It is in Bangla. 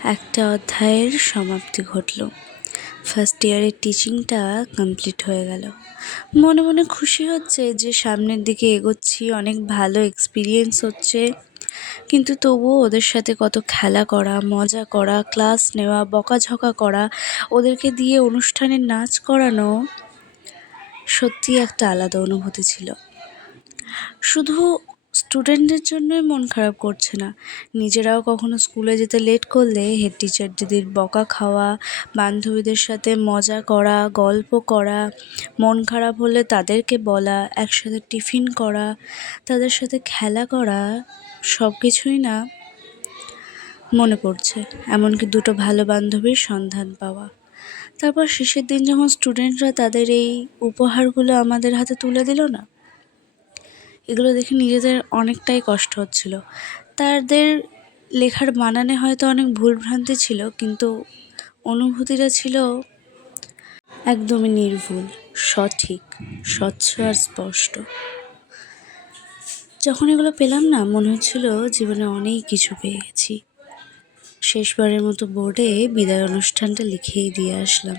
একটা অধ্যায়ের সমাপ্তি ঘটল। ফার্স্ট ইয়ারের টিচিংটা কমপ্লিট হয়ে গেল। মনে মনে খুশি হচ্ছে যে সামনের দিকে এগোচ্ছি, অনেক ভালো এক্সপিরিয়েন্স হচ্ছে। কিন্তু তবুও ওদের সাথে কত খেলা করা, মজা করা, ক্লাস নেওয়া, বকাঝকা করা, ওদেরকে দিয়ে অনুষ্ঠানে নাচ করানো সত্যি একটা আলাদা অনুভূতি ছিল। শুধু স্টুডেন্টদের জন্যই মন খারাপ করছে না, নিজেরাও কখনো স্কুলে যেতে লেট করলে হেড টিচার দিদির বকা খাওয়া, বান্ধবীদের সাথে মজা করা, গল্প করা, মন খারাপ হলে তাদেরকে বলা, একসাথে টিফিন করা, তাদের সাথে খেলা করা, সব কিছুই না মনে পড়ছে। এমনকি দুটো ভালো বান্ধবীর সন্ধান পাওয়া। তারপর শেষের দিন যখন স্টুডেন্টরা তাদের এই উপহারগুলো আমাদের হাতে তুলে দিল না, এগুলো দেখে নিজেদের অনেকটাই কষ্ট হচ্ছিল। তাদের লেখার বানানে হয়তো অনেক ভুলভ্রান্তি ছিল, কিন্তু অনুভূতিটা ছিল একদমই নির্ভুল, সঠিক, স্বচ্ছ আর স্পষ্ট। যখন এগুলো পেলাম না, মনে হচ্ছিল জীবনে অনেক কিছু পেয়ে গেছি। শেষবারের মতো বোর্ডে বিদায় অনুষ্ঠানটা লিখেই দিয়ে আসলাম।